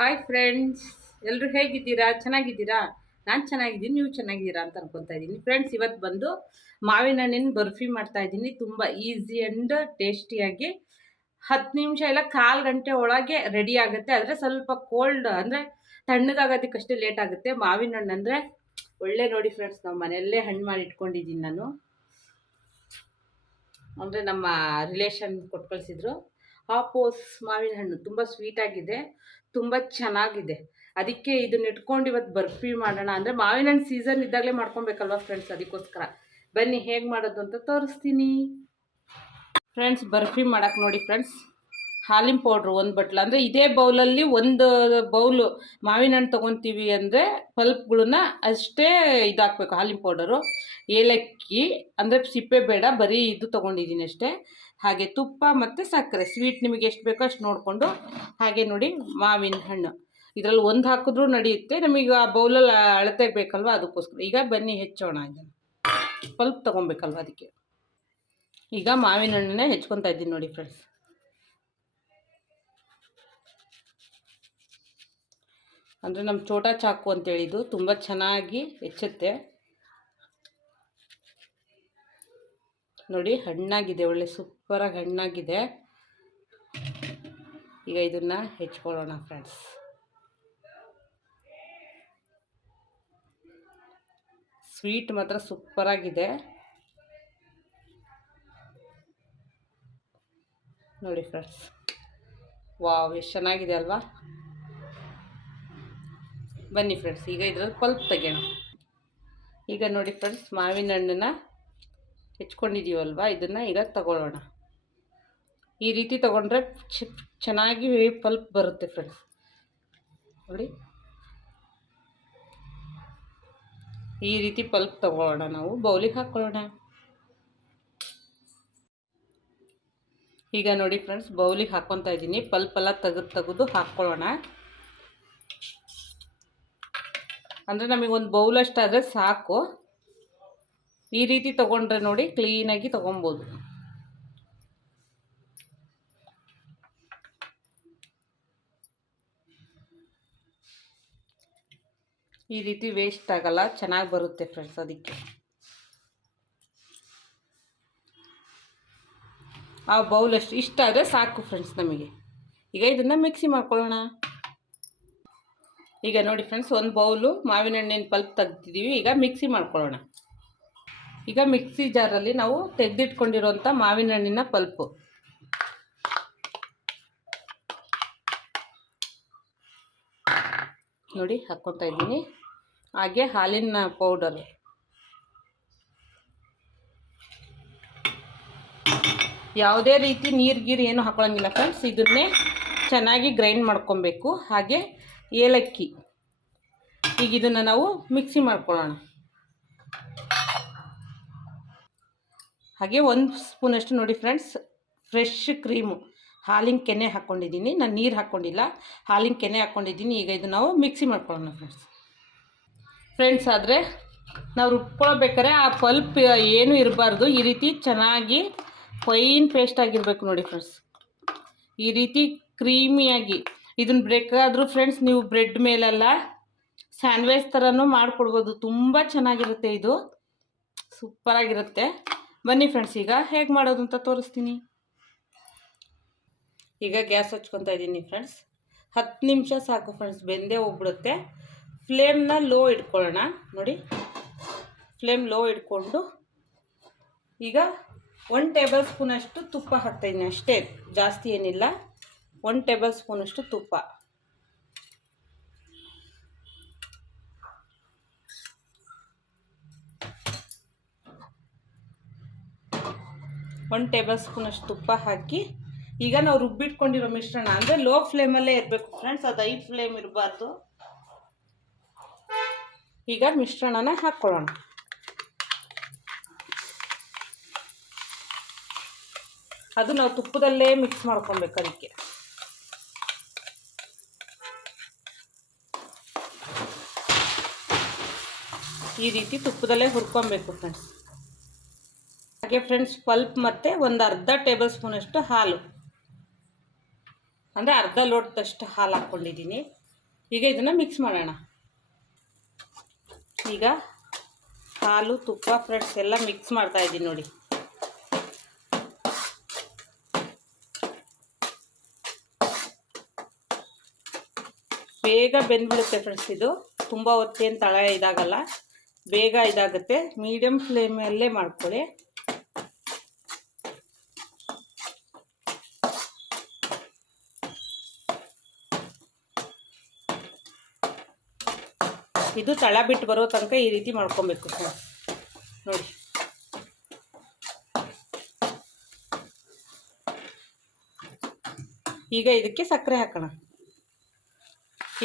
Hi friends, ಎಲ್ಲರೂ ಹೇಗಿದ್ದೀರಾ? ಚೆನ್ನಾಗಿದ್ದೀರಾ? ನಾನು ಚೆನ್ನಾಗಿದ್ದೀನಿ, ನೀವು ಚೆನ್ನಾಗಿದ್ದೀರಾ ಅಂತ ಅನ್ಕೊತಾ ಇದ್ದೀನಿ. ಫ್ರೆಂಡ್ಸ್, ಇವತ್ತು ಬಂದು ಮಾವಿನ ಹಣ್ಣಿನ ಬರ್ಫಿ ಮಾಡ್ತಾ ಇದ್ದೀನಿ. ತುಂಬ ಈಸಿ ಆ್ಯಂಡ್ ಟೇಸ್ಟಿಯಾಗಿ 10 ನಿಮಿಷ ಇಲ್ಲ ಕಾಲು ಗಂಟೆ ಒಳಗೆ ರೆಡಿ ಆಗುತ್ತೆ. ಆದರೆ ಸ್ವಲ್ಪ ಕೋಲ್ಡ್ ಅಂದರೆ ತಣ್ಣಗಾಗೋದಕ್ಕಷ್ಟೇ ಲೇಟ್ ಆಗುತ್ತೆ. ಮಾವಿನ ಹಣ್ಣು ಅಂದರೆ ಒಳ್ಳೆ ನೋಡಿ ಫ್ರೆಂಡ್ಸ್, ನಾವು ಮನೆಯಲ್ಲೇ ಹಣ್ಣು ಮಾಡಿ ಇಟ್ಕೊಂಡಿದ್ದೀನಿ ನಾನು. ಅಂದರೆ ನಮ್ಮ ರಿಲೇಷನ್ ಕೊಟ್ಟು ಕಳಿಸಿದ್ರು. ಹಾಪೋಸ್ ಮಾವಿನ ಹಣ್ಣು ತುಂಬ ಸ್ವೀಟಾಗಿದೆ, ತುಂಬ ಚೆನ್ನಾಗಿದೆ. ಅದಕ್ಕೆ ಇದನ್ನ ಇಟ್ಕೊಂಡು ಇವತ್ತು ಬರ್ಫಿ ಮಾಡೋಣ. ಅಂದರೆ ಮಾವಿನ ಹಣ್ಣು ಸೀಸನ್ ಇದ್ದಾಗಲೇ ಮಾಡ್ಕೊಬೇಕಲ್ವ ಫ್ರೆಂಡ್ಸ್, ಅದಕ್ಕೋಸ್ಕರ ಬನ್ನಿ ಹೇಗೆ ಮಾಡೋದು ಅಂತ ತೋರಿಸ್ತೀನಿ. ಫ್ರೆಂಡ್ಸ್, ಬರ್ಫಿ ಮಾಡೋಕ್ಕೆ ನೋಡಿ ಫ್ರೆಂಡ್ಸ್, ಹಾಲಿನ ಪೌಡ್ರು 1 ಬಟ್ಲು, ಅಂದರೆ ಇದೇ ಬೌಲಲ್ಲಿ 1 ಬೌಲು ಮಾವಿನ ಹಣ್ಣು ತೊಗೊತೀವಿ ಅಂದರೆ ಪಲ್ಪ್ಗಳನ್ನ ಅಷ್ಟೇ ಇದಾಕಬೇಕು. ಹಾಲಿನ ಪೌಡರು, ಏಲಕ್ಕಿ ಅಂದರೆ ಸಿಪ್ಪೆ ಬೇಡ, ಬರೀ ಇದು ತೊಗೊಂಡಿದ್ದೀನಿ ಅಷ್ಟೇ. ಹಾಗೆ ತುಪ್ಪ ಮತ್ತು ಸಕ್ಕರೆ, ಸ್ವೀಟ್ ನಿಮಗೆ ಎಷ್ಟು ಬೇಕೋ ಅಷ್ಟು ನೋಡಿಕೊಂಡು. ಹಾಗೆ ನೋಡಿ ಮಾವಿನ ಹಣ್ಣು, ಇದರಲ್ಲಿ 1 ಹಾಕಿದ್ರೂ ನಡೆಯುತ್ತೆ. ನಮಗೆ ಆ ಬೌಲಲ್ಲಿ ಅಳತೆ ಬೇಕಲ್ವ, ಅದಕ್ಕೋಸ್ಕರ. ಈಗ ಬನ್ನಿ ಹೆಚ್ಚೋಣ. ಇದನ್ನು ಪಲ್ಪ್ ತೊಗೊಬೇಕಲ್ವ, ಅದಕ್ಕೆ. ಈಗ ಮಾವಿನ ಹಣ್ಣನ್ನೇ ಹೆಚ್ಕೊತಾ ಇದ್ದೀನಿ ನೋಡಿ ಫ್ರೆಂಡ್ಸ್. ಅಂದರೆ ನಮ್ಮ ಚೋಟಾ ಚಾಕು ಅಂತೇಳಿದ್ದು ತುಂಬ ಚೆನ್ನಾಗಿ ಹೆಚ್ಚುತ್ತೆ ನೋಡಿ. ಹಣ್ಣಾಗಿದೆ, ಒಳ್ಳೆ ಸೂಪರಾಗಿ ಹಣ್ಣಾಗಿದೆ. ಈಗ ಇದನ್ನು ಹೆಚ್ಕೊಳ್ಳೋಣ ಫ್ರೆಂಡ್ಸ್. ಸ್ವೀಟ್ ಮಾತ್ರ ಸೂಪರಾಗಿದೆ ನೋಡಿ ಫ್ರೆಂಡ್ಸ್. ವಾವ್, ಎಷ್ಟು ಚೆನ್ನಾಗಿದೆ ಅಲ್ವಾ? ಬನ್ನಿ ಫ್ರೆಂಡ್ಸ್, ಈಗ ಇದರಲ್ಲಿ ಪಲ್ಪ್ ತೆಗೆಯೋಣ. ಈಗ ನೋಡಿ ಫ್ರೆಂಡ್ಸ್, ಮಾವಿನ ಹಣ್ಣನ್ನು ಹೆಚ್ಕೊಂಡಿದ್ದೀವಲ್ವ, ಇದನ್ನು ಈಗ ತಗೊಳ್ಳೋಣ. ಈ ರೀತಿ ತಗೊಂಡ್ರೆ ಚೆನ್ನಾಗಿ ಪಲ್ಪ್ ಬರುತ್ತೆ ಫ್ರೆಂಡ್ಸ್. ನೋಡಿ, ಈ ರೀತಿ ಪಲ್ಪ್ ತಗೊಳ್ಳೋಣ. ನಾವು ಬೌಲಿಗೆ ಹಾಕ್ಕೊಳ್ಳೋಣ. ಈಗ ನೋಡಿ ಫ್ರೆಂಡ್ಸ್, ಬೌಲಿಗೆ ಹಾಕ್ಕೊತಾ ಇದ್ದೀನಿ. ಪಲ್ಪೆಲ್ಲ ತೆಗೆದು ಹಾಕ್ಕೊಳ್ಳೋಣ. ಅಂದರೆ ನಮಗೊಂದು ಬೌಲಷ್ಟಾದರೆ ಸಾಕು. ಈ ರೀತಿ ತೊಗೊಂಡ್ರೆ ನೋಡಿ ಕ್ಲೀನಾಗಿ ತೊಗೊಬೋದು. ಈ ರೀತಿ ವೇಸ್ಟ್ ಆಗಲ್ಲ, ಚೆನ್ನಾಗಿ ಬರುತ್ತೆ ಫ್ರೆಂಡ್ಸ್. ಅದಕ್ಕೆ ಆ ಬೌಲಷ್ಟು ಇಷ್ಟ ಆದರೆ ಸಾಕು ಫ್ರೆಂಡ್ಸ್ ನಮಗೆ. ಈಗ ಇದನ್ನು ಮಿಕ್ಸಿ ಮಾಡ್ಕೊಳ್ಳೋಣ. ಈಗ ನೋಡಿ ಫ್ರೆಂಡ್ಸ್, 1 ಬೌಲು ಮಾವಿನ ಹಣ್ಣಿನ ಪಲ್ಪ್ ತೆಗ್ದಿದ್ದೀವಿ. ಈಗ ಮಿಕ್ಸಿ ಮಾಡ್ಕೊಳ್ಳೋಣ. ಈಗ ಮಿಕ್ಸಿ ಜಾರಲ್ಲಿ ನಾವು ತೆಗೆದಿಟ್ಕೊಂಡಿರೋಂಥ ಮಾವಿನ ಹಣ್ಣಿನ ಪಲ್ಪು ನೋಡಿ ಹಾಕ್ಕೊತಾ ಇದ್ದೀನಿ. ಹಾಗೆ ಹಾಲಿನ ಪೌಡರ್, ಯಾವುದೇ ರೀತಿ ನೀರು ಏನು ಹಾಕೊಳ್ಳೋಂಗಿಲ್ಲ ಫ್ರೆಂಡ್ಸ್. ಇದನ್ನೇ ಚೆನ್ನಾಗಿ ಗ್ರೈಂಡ್ ಮಾಡ್ಕೊಬೇಕು. ಹಾಗೆ ಏಲಕ್ಕಿ. ಈಗ ಇದನ್ನು ನಾವು ಮಿಕ್ಸಿ ಮಾಡ್ಕೊಳ್ಳೋಣ. ಹಾಗೆ 1 ಸ್ಪೂನಷ್ಟು ನೋಡಿ ಫ್ರೆಂಡ್ಸ್, ಫ್ರೆಶ್ ಕ್ರೀಮು, ಹಾಲಿನ ಕೆನೆ ಹಾಕ್ಕೊಂಡಿದ್ದೀನಿ. ನಾನು ನೀರು ಹಾಕ್ಕೊಂಡಿಲ್ಲ, ಹಾಲಿನ ಕೆನೆ ಹಾಕ್ಕೊಂಡಿದ್ದೀನಿ. ಈಗ ಇದು ನಾವು ಮಿಕ್ಸಿ ಮಾಡ್ಕೊಳ್ಳೋಣ ಫ್ರೆಂಡ್ಸ್. ಆದರೆ ನಾವು ರುಬ್ಕೊಳ್ಬೇಕಾದ್ರೆ ಆ ಪಲ್ಪ್ ಏನೂ ಇರಬಾರ್ದು. ಈ ರೀತಿ ಚೆನ್ನಾಗಿ ಫೈನ್ ಪೇಸ್ಟ್ ಆಗಿರಬೇಕು ನೋಡಿ ಫ್ರೆಂಡ್ಸ್. ಈ ರೀತಿ ಕ್ರೀಮಿಯಾಗಿ. ಇದನ್ನು ಬೇಕಾದರೂ ಫ್ರೆಂಡ್ಸ್ ನೀವು ಬ್ರೆಡ್ ಮೇಲೆಲ್ಲ ಸ್ಯಾಂಡ್ವಿಚ್ ಥರನೂ ಮಾಡಿಕೊಡ್ಬೋದು. ತುಂಬ ಚೆನ್ನಾಗಿರುತ್ತೆ, ಇದು ಸೂಪರಾಗಿರುತ್ತೆ. ಬನ್ನಿ ಫ್ರೆಂಡ್ಸ್, ಈಗ ಹೇಗೆ ಮಾಡೋದು ಅಂತ ತೋರಿಸ್ತೀನಿ. ಈಗ ಗ್ಯಾಸ್ ಹಚ್ಕೊತಾ ಇದ್ದೀನಿ ಫ್ರೆಂಡ್ಸ್. 10 ನಿಮಿಷ ಸಾಕು ಫ್ರೆಂಡ್ಸ್, ಬೆಂದೇ ಹೋಗ್ಬಿಡುತ್ತೆ. ಫ್ಲೇಮ್ನ ಲೋ ಇಟ್ಕೊಳ್ಳೋಣ. ನೋಡಿ, ಫ್ಲೇಮ್ ಲೋ ಇಟ್ಕೊಂಡು ಈಗ 1 ಟೇಬಲ್ ಸ್ಪೂನಷ್ಟು ತುಪ್ಪ ಹಾಕ್ತಾಯಿದ್ದೀನಿ ಅಷ್ಟೇ, ಜಾಸ್ತಿ ಏನಿಲ್ಲ. 1 ಟೇಬಲ್ ಸ್ಪೂನಷ್ಟು ತುಪ್ಪ. ಒಂದು ಟೇಬಲ್ ಸ್ಪೂನಷ್ಟು ತುಪ್ಪ ಹಾಕಿ ಈಗ ನಾವು ರುಬ್ಬಿಟ್ಕೊಂಡಿರೋ ಮಿಶ್ರಣ, ಅಂದರೆ ಲೋ ಫ್ಲೇಮಲ್ಲೇ ಇರಬೇಕು ಫ್ರೆಂಡ್ಸ್, ಅದು ಹೈ ಫ್ಲೇಮ್ ಇರಬಾರ್ದು. ಈಗ ಮಿಶ್ರಣನ ಹಾಕ್ಕೊಳ್ಳೋಣ. ಅದು ನಾವು ತುಪ್ಪದಲ್ಲೇ ಮಿಕ್ಸ್ ಮಾಡ್ಕೊಬೇಕು. ಅದಕ್ಕೆ ಈ ರೀತಿ ತುಪ್ಪದಲ್ಲೇ ಹುರ್ಕೊಬೇಕು ಫ್ರೆಂಡ್ಸ್. ಹಾಗೆ ಫ್ರೆಂಡ್ಸ್, ಪಲ್ಪ್ ಮತ್ತು ಒಂದು ಅರ್ಧ ಟೇಬಲ್ ಸ್ಪೂನಷ್ಟು ಹಾಲು, ಅಂದರೆ ಅರ್ಧ ಲೋಟದಷ್ಟು ಹಾಲು ಹಾಕ್ಕೊಂಡಿದ್ದೀನಿ. ಈಗ ಇದನ್ನು ಮಿಕ್ಸ್ ಮಾಡೋಣ. ಈಗ ಹಾಲು ತುಪ್ಪ ಫ್ರೆಂಡ್ಸ್ ಎಲ್ಲ ಮಿಕ್ಸ್ ಮಾಡ್ತಾ ಇದ್ದೀನಿ ನೋಡಿ. ಬೇಗ ಬೆಂದ್ಬಿಡುತ್ತೆ ಫ್ರೆಂಡ್ಸ್. ಇದು ತುಂಬ ಹೊತ್ತೇನು ತಳ ಇದಾಗಲ್ಲ, ಬೇಗ ಇದಾಗುತ್ತೆ. ಮೀಡಿಯಮ್ ಫ್ಲೇಮಲ್ಲೇ ಮಾಡ್ಕೊಳ್ಳಿ. ಇದು ತಳ ಬಿಟ್ಟು ಬರೋ ತನಕ ಈ ರೀತಿ ಮಾಡ್ಕೊಬೇಕು ಫ್ರೆಂಡ್ಸ್ ನೋಡಿ. ಈಗ ಇದಕ್ಕೆ ಸಕ್ಕರೆ ಹಾಕೋಣ.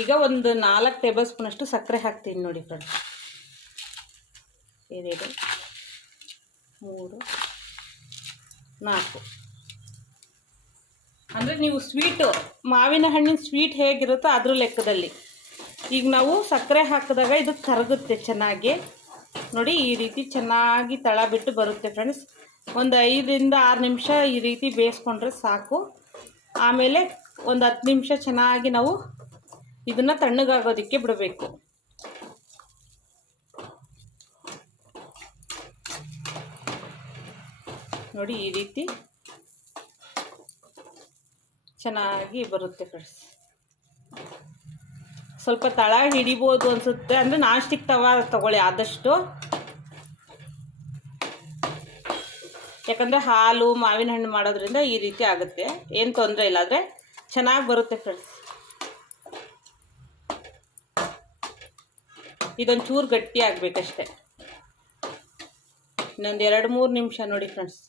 ಈಗ ಒಂದು 4 ಟೇಬಲ್ ಸ್ಪೂನಷ್ಟು ಸಕ್ಕರೆ ಹಾಕ್ತೀನಿ ನೋಡಿ ಫ್ರೆಂಡ್ಸ್. 2 3 4. ಅಂದರೆ ನೀವು ಸ್ವೀಟು ಮಾವಿನ ಹಣ್ಣಿನ ಸ್ವೀಟ್ ಹೇಗಿರುತ್ತೋ ಅದ್ರ ಲೆಕ್ಕದಲ್ಲಿ. ಈಗ ನಾವು ಸಕ್ಕರೆ ಹಾಕಿದಾಗ ಇದು ಕರಗುತ್ತೆ ಚೆನ್ನಾಗಿ ನೋಡಿ. ಈ ರೀತಿ ಚೆನ್ನಾಗಿ ತಳ ಬಿಟ್ಟು ಬರುತ್ತೆ ಫ್ರೆಂಡ್ಸ್. ಒಂದು 5 ರಿಂದ 6 ನಿಮಿಷ ಈ ರೀತಿ ಬೇಯಿಸ್ಕೊಂಡ್ರೆ ಸಾಕು. ಆಮೇಲೆ ಒಂದು 10 ನಿಮಿಷ ಚೆನ್ನಾಗಿ ನಾವು ಇದನ್ನು ತಣ್ಣಗಾಗೋದಕ್ಕೆ ಬಿಡಬೇಕು. ನೋಡಿ ಈ ರೀತಿ ಚೆನ್ನಾಗಿ ಬರುತ್ತೆ ಫ್ರೆಂಡ್ಸ್. ಸ್ವಲ್ಪ ತಳ ಹಿಡಿಬೋದು ಅನಿಸುತ್ತೆ, ಅಂದರೆ ನಾನ್ ಸ್ಟಿಕ್ ತವ ತಗೊಳ್ಳಿ ಆದಷ್ಟು. ಯಾಕಂದರೆ ಹಾಲು ಮಾವಿನ ಹಣ್ಣು ಮಾಡೋದ್ರಿಂದ ಈ ರೀತಿ ಆಗುತ್ತೆ, ಏನು ತೊಂದರೆ ಇಲ್ಲ. ಆದರೆ ಚೆನ್ನಾಗಿ ಬರುತ್ತೆ ಫ್ರೆಂಡ್ಸ್. ಇದೊಂದು ಚೂರು ಗಟ್ಟಿ ಆಗಬೇಕಷ್ಟೆ. ಇನ್ನೊಂದು 2-3 ನಿಮಿಷ ನೋಡಿ ಫ್ರೆಂಡ್ಸ್.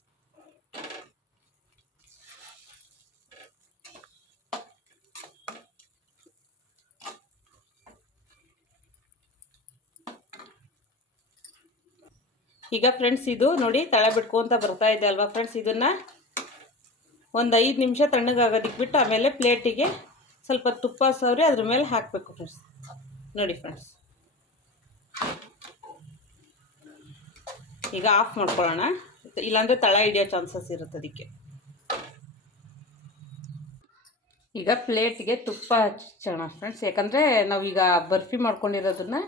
ಈಗ ಫ್ರೆಂಡ್ಸ್ ಇದು ನೋಡಿ ತಳ ಬಿಟ್ಕೊಂತ ಬರ್ತಾ ಇದೆ ಅಲ್ವಾ ಫ್ರೆಂಡ್ಸ್. ಇದನ್ನು ಒಂದು 5 ನಿಮಿಷ ತಣ್ಣಗಾಗೋದಕ್ಕೆ ಬಿಟ್ಟು ಆಮೇಲೆ ಪ್ಲೇಟಿಗೆ ಸ್ವಲ್ಪ ತುಪ್ಪ ಸವರಿ ಅದ್ರ ಮೇಲೆ ಹಾಕಬೇಕು ಫ್ರೆಂಡ್ಸ್ ನೋಡಿ ಫ್ರೆಂಡ್ಸ್. ಈಗ ಆಫ್ ಮಾಡ್ಕೊಳ್ಳೋಣ, ಇಲ್ಲಾಂದರೆ ತಳ ಹಿಡಿಯೋ ಚಾನ್ಸಸ್ ಇರುತ್ತೆ ಅದಕ್ಕೆ. ಈಗ ಪ್ಲೇಟ್ಗೆ ತುಪ್ಪ ಹಚ್ಚೋಣ ಫ್ರೆಂಡ್ಸ್. ಯಾಕಂದರೆ ನಾವೀಗ ಬರ್ಫಿ ಮಾಡ್ಕೊಂಡಿರೋದನ್ನ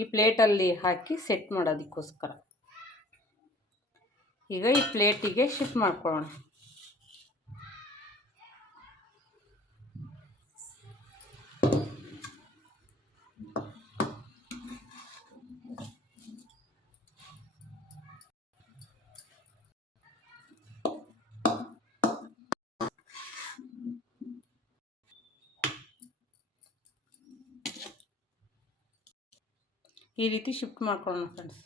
ಈ ಪ್ಲೇಟಲ್ಲಿ ಹಾಕಿ ಸೆಟ್ ಮಾಡೋದಕ್ಕೋಸ್ಕರ. ಈಗ ಈ ಪ್ಲೇಟಿಗೆ ಶಿಫ್ಟ್ ಮಾಡ್ಕೊಳ್ಳೋಣ. ಈ ರೀತಿ ಶಿಫ್ಟ್ ಮಾಡ್ಕೊಳ್ಳೋಣ ಫ್ರೆಂಡ್ಸ್.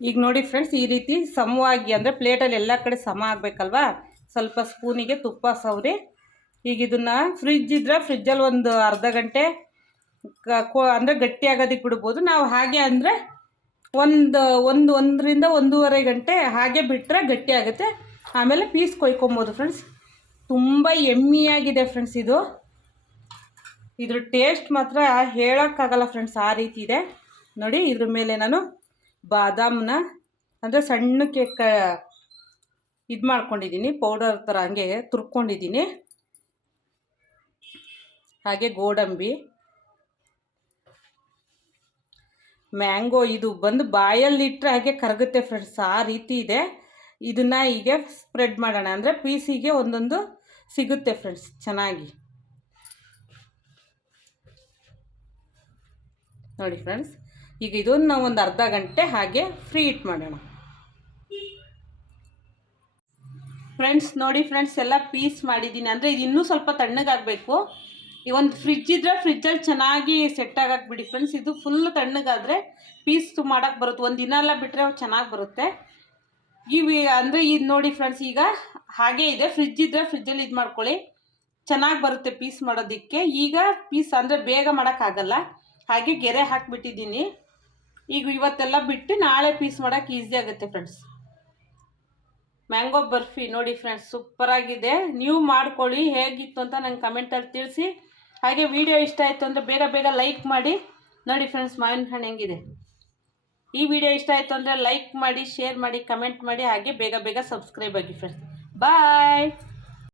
ಈಗ ನೋಡಿ ಫ್ರೆಂಡ್ಸ್, ಈ ರೀತಿ ಸಮವಾಗಿ ಅಂದರೆ ಪ್ಲೇಟಲ್ಲಿ ಎಲ್ಲ ಕಡೆ ಸಮ ಆಗಬೇಕಲ್ವಾ. ಸ್ವಲ್ಪ ಸ್ಪೂನಿಗೆ ತುಪ್ಪ ಸವರಿ ಈಗ ಇದನ್ನು ಫ್ರಿಜ್ ಇದ್ದರೆ ಫ್ರಿಜ್ಜಲ್ಲಿ ಒಂದು ಅರ್ಧ ಗಂಟೆ ಅಂದರೆ ಗಟ್ಟಿ ಆಗೋದಕ್ಕೆ ಬಿಡ್ಬೋದು. ನಾವು ಹಾಗೆ ಅಂದರೆ ಒಂದರಿಂದ 1.5 ಗಂಟೆ ಹಾಗೆ ಬಿಟ್ಟರೆ ಗಟ್ಟಿ ಆಗುತ್ತೆ. ಆಮೇಲೆ ಪೀಸ್ ಕೊಯ್ಕೊಬೋದು ಫ್ರೆಂಡ್ಸ್. ತುಂಬ ಯಮ್ಮಿಯಾಗಿದೆ ಫ್ರೆಂಡ್ಸ್. ಇದ್ರ ಟೇಸ್ಟ್ ಮಾತ್ರ ಹೇಳೋಕ್ಕಾಗಲ್ಲ ಫ್ರೆಂಡ್ಸ್, ಆ ರೀತಿ ಇದೆ ನೋಡಿ. ಇದ್ರ ಮೇಲೆ ನಾನು ಬಾದಾಮನ್ನ ಅಂದರೆ ಸಣ್ಣಕ್ಕೆ ಇದು ಮಾಡ್ಕೊಂಡಿದ್ದೀನಿ, ಪೌಡರ್ ಥರ ಹಂಗೆ ತುರ್ಕೊಂಡಿದ್ದೀನಿ. ಹಾಗೆ ಗೋಡಂಬಿ, ಮ್ಯಾಂಗೋ, ಇದು ಬಂದು ಬಾಯಲ್ಲಿಟ್ಟರೆ ಹಾಗೆ ಕರಗುತ್ತೆ ಫ್ರೆಂಡ್ಸ್, ಆ ರೀತಿ ಇದೆ. ಇದನ್ನು ಹೀಗೆ ಸ್ಪ್ರೆಡ್ ಮಾಡೋಣ, ಅಂದರೆ ಪೀಸಿಗೆ ಒಂದೊಂದು ಸಿಗುತ್ತೆ ಫ್ರೆಂಡ್ಸ್ ಚೆನ್ನಾಗಿ ನೋಡಿ ಫ್ರೆಂಡ್ಸ್. ಈಗ ಇದನ್ನು ನಾವು ಒಂದು ಅರ್ಧ ಗಂಟೆ ಹಾಗೆ ಫ್ರೀ ಇಟ್ ಮಾಡೋಣ ಫ್ರೆಂಡ್ಸ್. ನೋಡಿ ಫ್ರೆಂಡ್ಸ್, ಎಲ್ಲ ಪೀಸ್ ಮಾಡಿದ್ದೀನಿ. ಅಂದರೆ ಇದು ಇನ್ನೂ ಸ್ವಲ್ಪ ತಣ್ಣಗಾಗಬೇಕು. ಈ ಒಂದು ಫ್ರಿಜ್ ಇದ್ದರೆ ಫ್ರಿಜ್ಜಲ್ಲಿ ಚೆನ್ನಾಗಿ ಸೆಟ್ ಆಗಕ್ಕೆ ಬಿಡಿ ಫ್ರೆಂಡ್ಸ್. ಇದು ಫುಲ್ ತಣ್ಣಗಾದರೆ ಪೀಸ್ ಮಾಡೋಕ್ಕೆ ಬರುತ್ತೆ. ಒಂದು ದಿನ ಎಲ್ಲ ಬಿಟ್ಟರೆ ಚೆನ್ನಾಗಿ ಬರುತ್ತೆ. ಅಂದರೆ ಇದು ನೋಡಿ ಫ್ರೆಂಡ್ಸ್, ಈಗ ಹಾಗೇ ಇದೆ. ಫ್ರಿಜ್ ಇದ್ದರೆ ಫ್ರಿಜ್ಜಲ್ಲಿ ಇದು ಮಾಡ್ಕೊಳ್ಳಿ, ಚೆನ್ನಾಗಿ ಬರುತ್ತೆ ಪೀಸ್ ಮಾಡೋದಕ್ಕೆ. ಈಗ ಪೀಸ್ ಅಂದರೆ ಬೇಗ ಮಾಡೋಕ್ಕಾಗಲ್ಲ, ಹಾಗೆ ಗೆರೆ ಹಾಕಿಬಿಟ್ಟಿದ್ದೀನಿ. ಈಗ ಇವತ್ತೆಲ್ಲ ಬಿಟ್ಟು ನಾಳೆ ಪೀಸ್ ಮಾಡೋಕ್ಕೆ ಈಸಿ ಆಗುತ್ತೆ ಫ್ರೆಂಡ್ಸ್. ಮ್ಯಾಂಗೋ ಬರ್ಫಿ ನೋಡಿ ಫ್ರೆಂಡ್ಸ್, ಸೂಪರಾಗಿದೆ. ನೀವು ಮಾಡ್ಕೊಳ್ಳಿ, ಹೇಗಿತ್ತು ಅಂತ ನಂಗೆ ಕಮೆಂಟಲ್ಲಿ ತಿಳಿಸಿ. ಹಾಗೆ ವಿಡಿಯೋ ಇಷ್ಟ ಆಯಿತು ಅಂದರೆ ಬೇಗ ಬೇಗ ಲೈಕ್ ಮಾಡಿ. ನೋಡಿ ಫ್ರೆಂಡ್ಸ್, ಮಾವಿನ ಹಣ್ಣು ಹೆಂಗಿದೆ. ಈ ವಿಡಿಯೋ ಇಷ್ಟ ಆಯಿತು ಅಂದರೆ ಲೈಕ್ ಮಾಡಿ, ಶೇರ್ ಮಾಡಿ, ಕಮೆಂಟ್ ಮಾಡಿ. ಹಾಗೆ ಬೇಗ ಬೇಗ ಸಬ್ಸ್ಕ್ರೈಬ್ ಆಗಿ ಫ್ರೆಂಡ್ಸ್. ಬಾಯ್.